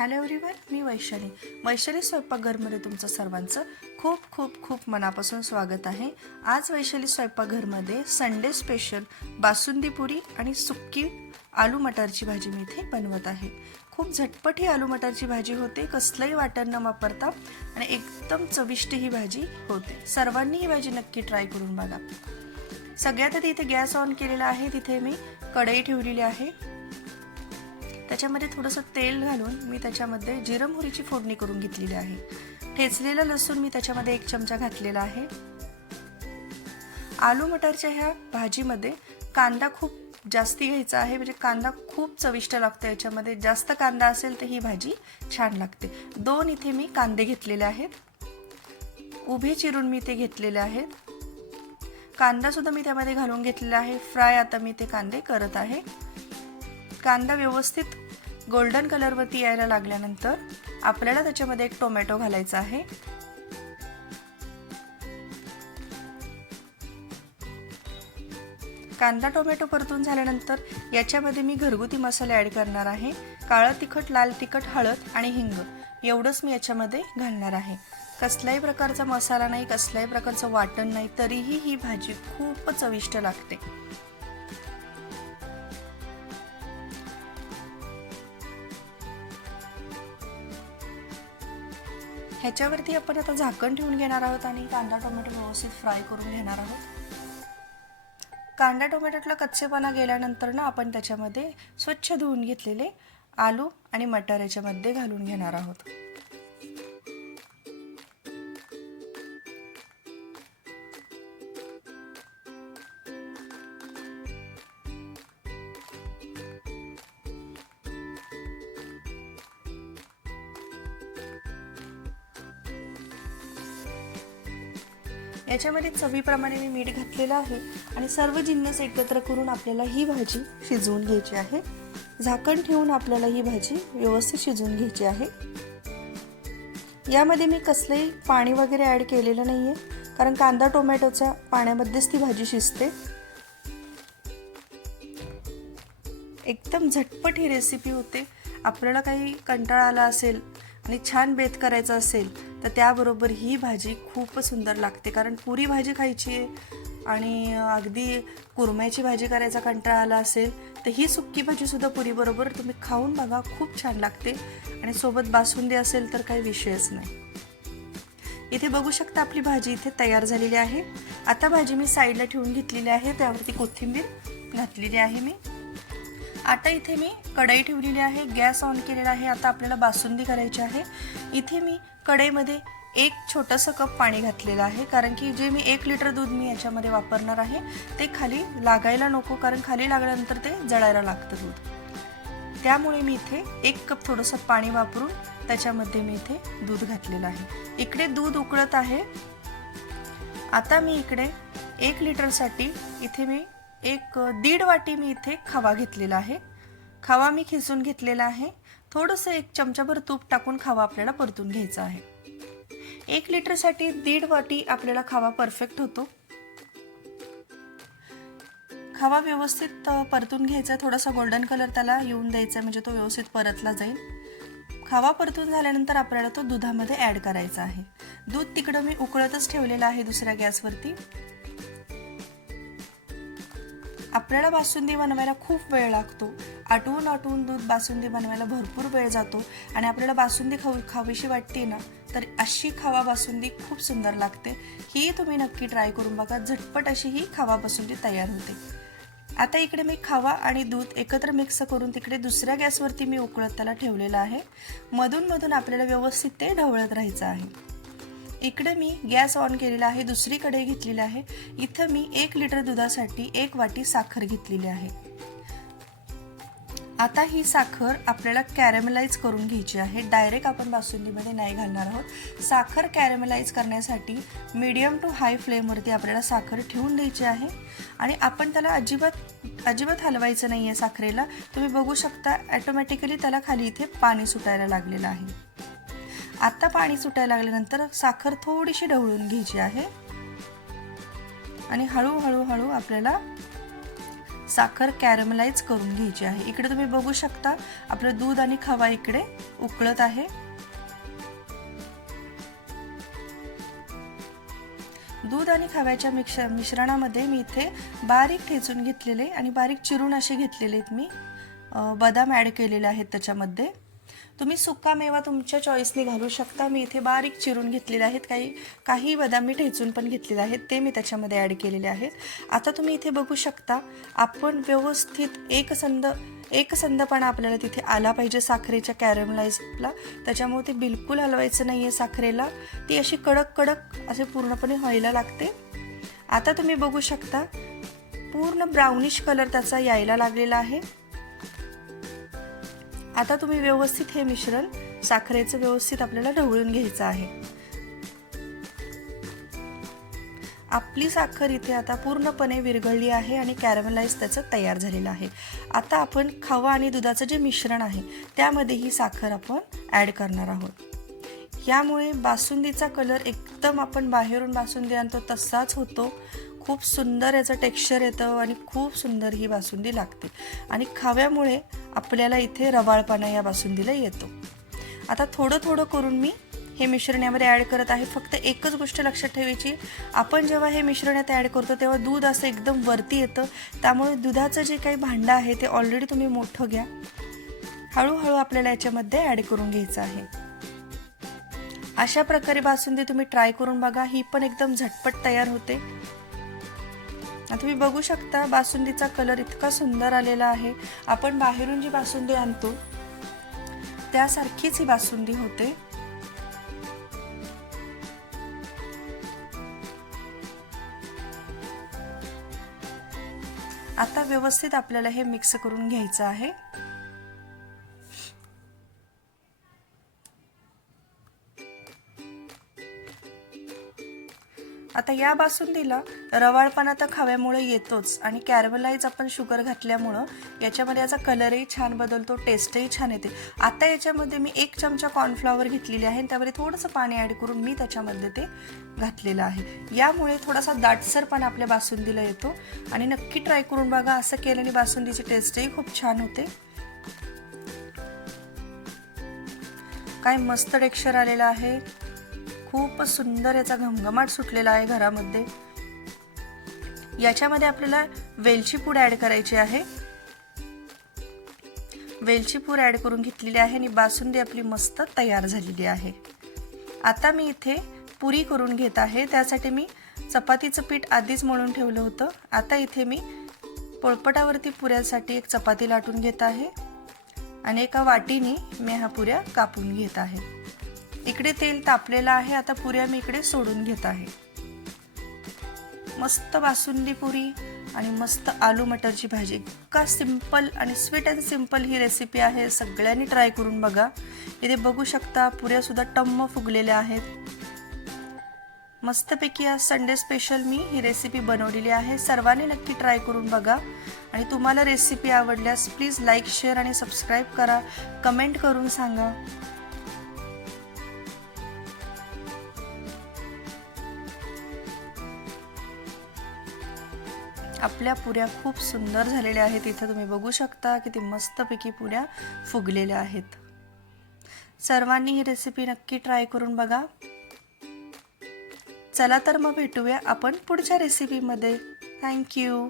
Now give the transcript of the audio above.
Hello everyone मी वैशाली. वैशाली स्वयंपाकघरमध्ये तुमचं सर्वांचं खूप खूप खूप मनापासून स्वागत आहे. आज वैशाली स्वयंपाकघरमध्ये संडे स्पेशल बासुंदी पुरी आणि सुक्की आलू मटारची भाजी मी इथे बनवत आहे. खूप झटपट ही आलू मटारची भाजी होते कसलंही वाटण न वापरता आणि एकदम चविष्ट ही भाजी होते. सर्वांनी ही भाजी नक्की ट्राय करून बघा. सगळ्यात आधी इथे गॅस ऑन केलेला आहे तिथे मी कढई ठेवलेली आहे. त्याच्यामध्ये थोडंसं तेल घालून मी त्याच्यामध्ये जिरं मोहरीची फोडणी करून घेतलेली आहे. ठेचलेलं लसूण मी त्याच्यामध्ये एक चमचा घातलेला आहे. आलू मटारच्या ह्या भाजीमध्ये कांदा खूप जास्ती घ्यायचा आहे म्हणजे कांदा खूप चविष्ट लागतो याच्यामध्ये. जास्त कांदा असेल तर ही भाजी छान लागते. दोन इथे मी कांदे घेतलेले आहेत. उभे चिरून मी ते घेतलेले आहेत. कांदासुद्धा मी त्यामध्ये घालून घेतलेला आहे. फ्राय आता मी ते कांदे करत आहे. कांदा व्यवस्थित गोल्डन कलरवरती यायला लागल्यानंतर आपल्याला त्याच्यामध्ये एक टोमॅटो घालायचा आहे. कांदा टोमॅटो परतून झाल्यानंतर याच्यामध्ये मी घरगुती मसाले ॲड करणार आहे. काळं तिखट लाल तिखट हळद आणि हिंग एवढंच मी याच्यामध्ये घालणार आहे. कसल्याही प्रकारचा मसाला नाही कसल्याही प्रकारचं वाटण नाही तरीही ही भाजी खूप चविष्ट लागते. ह्याच्यावरती आपण आता झाकण ठेवून घेणार आहोत आणि कांदा टोमॅटो व्यवस्थित फ्राय करून घेणार आहोत. कांदा टोमॅटोतला कच्चेपणा गेल्यानंतर ना आपण त्याच्यामध्ये स्वच्छ धुवून घेतलेले आलू आणि मटर याच्यामध्ये घालून घेणार आहोत. याच्यामध्ये चवीप्रमाणे मी मीठ घातलेलं आहे आणि सर्व जिन्नस एकत्र करून आपल्याला ही भाजी शिजवून घ्यायची आहे. झाकण ठेवून आपल्याला ही भाजी व्यवस्थित शिजवून घ्यायची आहे. यामध्ये मी कसलंही पाणी वगैरे ॲड केलेलं नाही आहे कारण कांदा टोमॅटोच्या पाण्यामध्येच ती भाजी शिजते. एकदम झटपट ही रेसिपी होते. आपल्याला काही कंटाळा आला असेल आणि छान बेत करायचं असेल तर त्याबरोबर ही भाजी खूप सुंदर लागते. कारण पुरी भाजी खायची आहे आणि अगदी कुरम्याची भाजी करायचा कंटाळा आला असेल तर ही सुक्की भाजीसुद्धा पुरीबरोबर तुम्ही खाऊन बघा खूप छान लागते. आणि सोबत बासुंदी असेल तर काही विषयच नाही. इथे बघू शकता आपली भाजी इथे तयार झालेली आहे. आता भाजी मी साईडला ठेवून घेतलेली आहे. त्यावरती कोथिंबीर घातलेली आहे मी. आता इथे मी कढई ठेवलेली आहे गॅस ऑन केलेला आहे आता आपल्याला बासुंदी करायची आहे. इथे मी कढईमध्ये एक छोटंसं कप पाणी घातलेलं आहे कारण की जे मी एक लिटर दूध मी याच्यामध्ये वापरणार आहे ते खाली लागायला नको कारण खाली लागल्यानंतर ते जळायला लागतं दूध. त्यामुळे मी इथे एक कप थोडंसं पाणी वापरून त्याच्यामध्ये मी इथे दूध घातलेलं आहे. इकडे दूध उकळत आहे. आता मी इकडे एक लिटरसाठी इथे मी एक दीड वाटी मी इथे खवा घेतलेला आहे. खवा मी खिसून घेतलेला आहे. थोडंसं एक चमचाभर तूप टाकून खवा आपल्याला परतून घ्यायचा आहे. एक लिटरसाठी दीड वाटी आपल्याला खावा परफेक्ट होतो. खावा व्यवस्थित परतून घ्यायचा थोडासा गोल्डन कलर त्याला येऊन द्यायचा म्हणजे तो व्यवस्थित परतला जाईल. खावा परतून झाल्यानंतर आपल्याला तो दुधामध्ये ॲड करायचा आहे. दूध तिकडं मी उकळतच ठेवलेलं आहे दुसऱ्या गॅसवरती. आपल्याला बासुंदी बनवायला खूप वेळ लागतो. आटवून आटवून दूध बासुंदी बनवायला भरपूर वेळ जातो आणि आपल्याला बासुंदी खाऊ खावीशी वाटते ना तर अशी खावा बासुंदी खूप सुंदर लागते. ही तुम्ही नक्की ट्राय करून बघा. झटपट अशी ही खावा बासुंदी तयार होते. आता इकडे मी खावा आणि दूध एकत्र मिक्स करून तिकडे दुसऱ्या गॅसवरती मी उकळत त्याला ठेवलेलं आहे. मधून मधून आपल्याला व्यवस्थित ते ढवळत राहायचं आहे. इकडे मी गॅस ऑन केलेला आहे दुसरी कढई घेतलेली आहे. इथं मी एक लिटर दुधासाठी एक वाटी साखर घेतलेली आहे. आता ही साखर आपल्याला कॅरेमलाइज करून घ्यायची आहे. डायरेक्ट आपण बासुंदीमध्ये नाही घालणार आहोत. साखर कॅरेमलाइज करण्यासाठी मीडियम टू हाय फ्लेमवरती आपल्याला साखर ठेवून द्यायची आहे. आणि आपण त्याला अजिबात अजिबात हलवायचं नाही आहे साखरेला. तुम्ही बघू शकता ॲटोमॅटिकली त्याला खाली इथे पाणी सुटायला लागलेलं आहे. आता पाणी सुटायला लागल्यानंतर साखर थोडीशी ढवळून घ्यायची आहे. आणि हळूहळू हळू आपल्याला साखर कॅरमलाइज करून घ्यायची आहे. इकडे तुम्ही बघू शकता आपलं दूध आणि खवा इकडे उकळत आहे. दूध आणि खव्याच्या मिक्ष मिश्रणामध्ये मी इथे बारीक ठेचून घेतलेले आणि बारीक चिरून असे घेतलेले आहेत मी. बदाम ॲड केलेले आहेत त्याच्यामध्ये. तुम्ही सुका मेवा तुमच्या चॉईसने घालू शकता. मी इथे बारीक चिरून घेतलेले आहेत. काही काही बदाम मी ठेचून पण घेतलेले आहेत. ते मी त्याच्यामध्ये ॲड केलेले आहेत. आता तुम्ही इथे बघू शकता आपण व्यवस्थित एकसंध एकसंधपणा आपल्याला तिथे आला पाहिजे साखरेच्या कॅरमलाइजला त्याच्यामुळे ते बिलकुल हलवायचं नाही आहे साखरेला. ती अशी कडक कडक असे पूर्णपणे व्हायला लागते. आता तुम्ही बघू शकता पूर्ण ब्राउनिश कलर त्याचा यायला लागलेला आहे. आता तुम्ही व्यवस्थित हे मिश्रण साखरेचं व्यवस्थित आपल्याला ढवळून घ्यायचं आहे. आपली साखर इथे आता पूर्णपणे विरघळली आहे आणि कॅरमलाइज त्याचं तयार झालेलं आहे. आता आपण खवा आणि दुधाचं जे मिश्रण आहे त्यामध्ये ही साखर आपण ॲड करणार आहोत. यामुळे बासुंदीचा कलर एकदम आपण बाहेरून बासुंदी आणतो तसाच होतो. खूप सुंदर याचं टेक्स्चर येतं आणि खूप सुंदर ही बासुंदी लागते. आणि खव्यामुळे आपल्याला इथे रवाळपणा या बासुंदीला येतो. आता थोडं थोडं करून मी हे मिश्रण यामध्ये ॲड करत आहे. फक्त एकच गोष्ट लक्षात ठेवायची. आपण जेव्हा हे मिश्रण यात ॲड करतो तेव्हा दूध असं एकदम वरती येतं. त्यामुळे दुधाचं जे काही भांडं आहे ते ऑलरेडी तुम्ही मोठं घ्या. हळूहळू आपल्याला याच्यामध्ये ॲड करून घ्यायचं आहे. अशा प्रकारे बासुंदी तुम्ही ट्राय करून बघा. ही पण एकदम झटपट तयार होते. तुम्ही बघू शकता बासुंदीचा कलर इतका सुंदर आलेला आहे. आपण बाहेरून जी बासुंदी आणतो त्यासारखीच ही बासुंदी होते. आता व्यवस्थित आपल्याला हे मिक्स करून घ्यायचं आहे. आता या बासुंदीला रवाळपणा तर खाव्यामुळे येतोच आणि कॅरमलाईज आपण शुगर घातल्यामुळं याच्यामध्ये याचा कलरही छान बदलतो टेस्टही छान येते. आता याच्यामध्ये मी एक चमचा कॉर्नफ्लॉवर घेतलेली आहे आणि त्यामध्ये थोडंसं पाणी ॲड करून मी त्याच्यामध्ये ते घातलेलं आहे. यामुळे थोडासा दाटसरपणा आपल्या बासुंदीला येतो आणि नक्की ट्राय करून बघा असं केल्याने बासुंदीची टेस्टही खूप छान होते. काय मस्त टेक्स्चर आलेलं आहे. खूप सुंदर याचा घमघमाट सुटलेला आहे घरामध्ये. याच्यामध्ये आपल्याला वेलची पूड ॲड करायची आहे. वेलची पूड ॲड करून घेतलेली आहे आणि बासुंदी आपली मस्त तयार झालेली आहे. आता मी इथे पुरी करून घेत आहे. त्यासाठी मी चपातीचं पीठ आधीच मळून ठेवलं होतं. आता इथे मी पोळपटावरती पुऱ्यासाठी एक चपाती लाटून घेत आहे. आणि एका वाटीने मी ह्या पुऱ्या कापून घेत आहे. इकडे तेल तापलेलं आहे आता पुऱ्या मी इकडे सोडून घेत आहे. मस्त बासुंदी पुरी आणि मस्त आलू मटरची भाजी. इतका सिंपल आणि स्वीट अँड सिंपल ही रेसिपी आहे सगळ्यांनी ट्राय करून बघा. इथे बघू शकता पुऱ्या सुद्धा टम्म फुगलेल्या आहेत. मस्तपैकी आज संडे स्पेशल मी ही रेसिपी बनवलेली आहे. सर्वांनी नक्की ट्राय करून बघा. आणि तुम्हाला रेसिपी आवडल्यास प्लीज लाईक शेअर आणि सबस्क्राईब करा. कमेंट करून सांगा. आपल्या पुऱ्या खूप सुंदर झालेल्या आहेत. इथं तुम्ही बघू शकता किती मस्तपैकी पुऱ्या फुगलेल्या आहेत. सर्वांनी ही रेसिपी नक्की ट्राय करून बघा. चला तर मग भेटूया आपण पुढच्या रेसिपीमध्ये थँक्यू